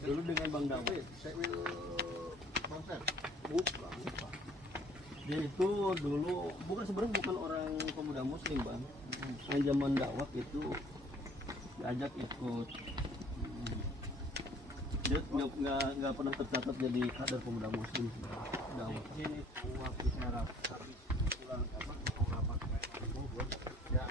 Dulu dengan Bang David, dia itu dulu sebenarnya bukan orang pemuda muslim Bang. Yang zaman dakwah itu diajak ikut. Dia nggak pernah tercatat jadi kader pemuda muslim dakwah. Ini uang bicara tapi pulang apa ya.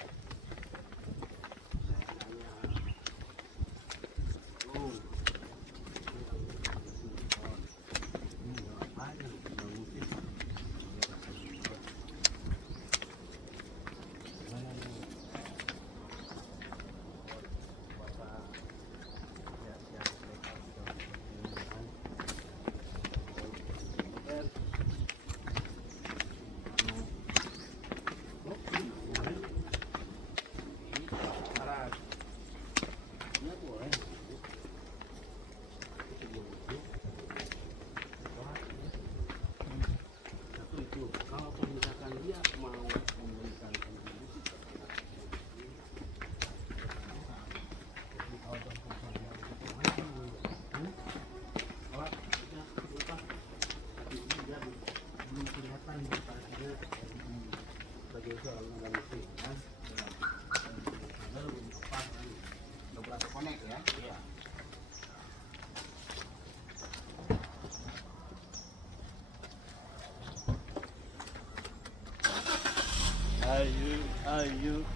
Ayo